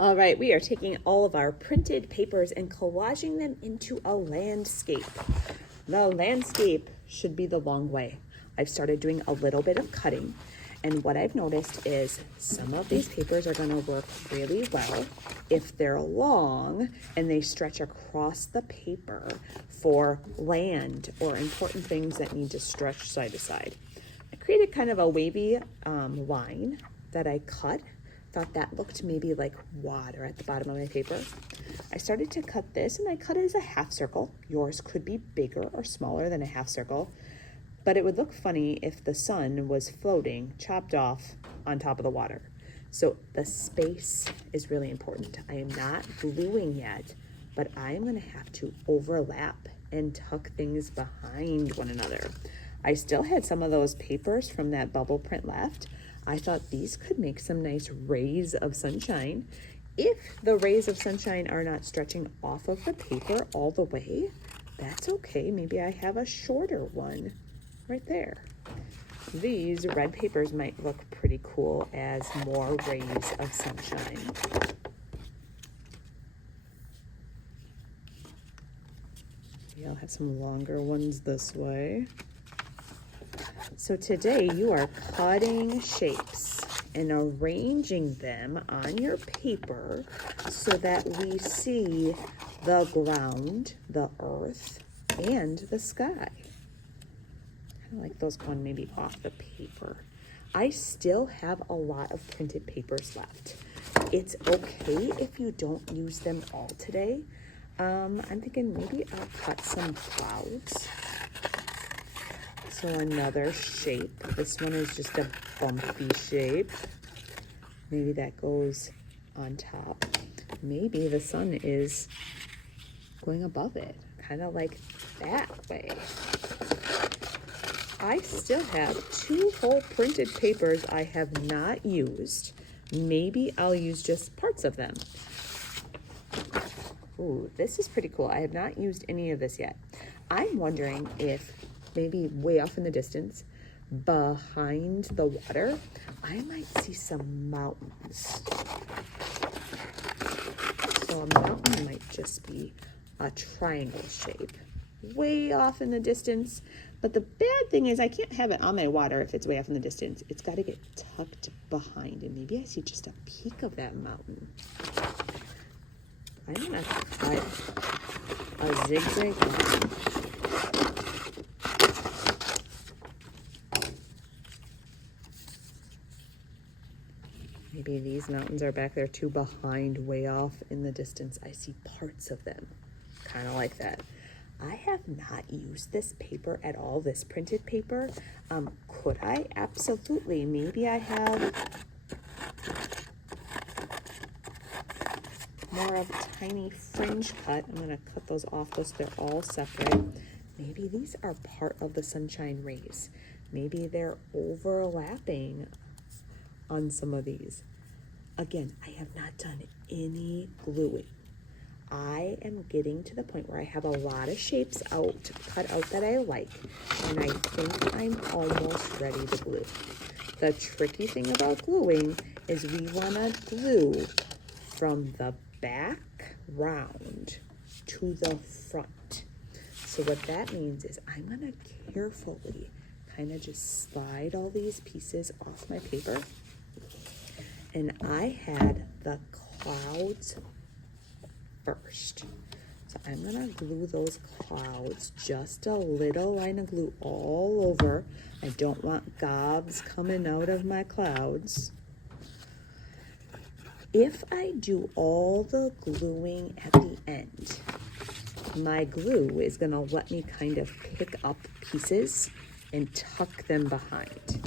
All right, we are taking all of our printed papers and collaging them into a landscape. The landscape should be the long way. I've started doing a little bit of cutting, and what I've noticed is some of these papers are going to work really well if they're long and they stretch across the paper for land or important things that need to stretch side to side. I created kind of a wavy line that I cut. Thought that looked maybe like water at the bottom of my paper. I started to cut this, and I cut it as a half circle. Yours could be bigger or smaller than a half circle, but it would look funny if the sun was floating, chopped off on top of the water. So the space is really important. I am not gluing yet, but I'm gonna have to overlap and tuck things behind one another. I still had some of those papers from that bubble print left. I thought these could make some nice rays of sunshine. If the rays of sunshine are not stretching off of the paper all the way, that's okay. Maybe I have a shorter one right there. These red papers might look pretty cool as more rays of sunshine. Maybe I'll have some longer ones this way. So today you are cutting shapes and arranging them on your paper so that we see the ground, the earth, and the sky. Kind of like those going maybe off the paper. I still have a lot of printed papers left. It's okay if you don't use them all today. I'm thinking maybe I'll cut some clouds. So another shape. This one is just a bumpy shape. Maybe that goes on top. Maybe the sun is going above it, kind of like that way. I still have 2 whole printed papers I have not used. Maybe I'll use just parts of them. Ooh, this is pretty cool. I have not used any of this yet. I'm wondering if maybe way off in the distance, behind the water, I might see some mountains. So a mountain might just be a triangle shape, way off in the distance. But the bad thing is I can't have it on my water if it's way off in the distance. It's got to get tucked behind, and maybe I see just a peak of that mountain. I'm gonna cut a zigzag line. Maybe these mountains are back there too behind, way off in the distance. I see parts of them, kind of like that. I have not used this paper at all, this printed paper. Could I? Absolutely. Maybe I have more of a tiny fringe cut. I'm going to cut those off so they're all separate. Maybe these are part of the sunshine rays. Maybe they're overlapping on some of these. Again, I have not done any gluing. I am getting to the point where I have a lot of shapes cut out that I like, and I think I'm almost ready to glue. The tricky thing about gluing is we want to glue from the back round to the front. So what that means is I'm going to carefully kind of just slide all these pieces off my paper. And I had the clouds first. So I'm gonna glue those clouds, just a little line of glue all over. I don't want gobs coming out of my clouds. If I do all the gluing at the end, my glue is gonna let me kind of pick up pieces and tuck them behind.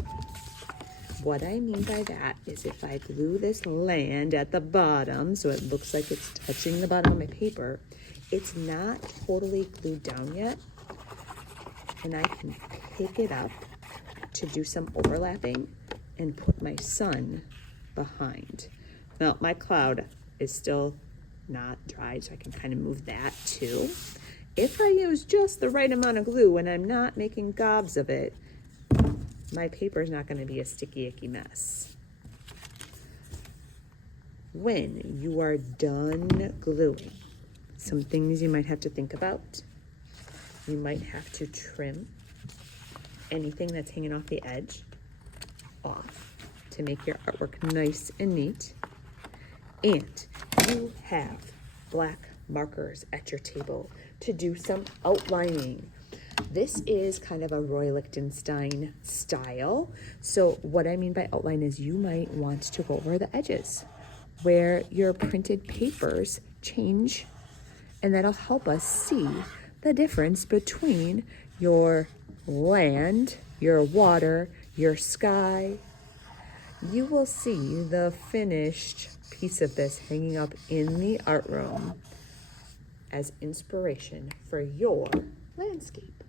What I mean by that is if I glue this land at the bottom, so it looks like it's touching the bottom of my paper, it's not totally glued down yet, and I can pick it up to do some overlapping and put my sun behind. Now, my cloud is still not dried, so I can kind of move that too. If I use just the right amount of glue and I'm not making gobs of it, my paper is not going to be a sticky, icky mess. When you are done gluing, some things you might have to think about. You might have to trim anything that's hanging off the edge off to make your artwork nice and neat. And you have black markers at your table to do some outlining. This is kind of a Roy Lichtenstein style. So what I mean by outline is you might want to go over the edges where your printed papers change, and that'll help us see the difference between your land, your water, your sky. You will see the finished piece of this hanging up in the art room as inspiration for your landscape.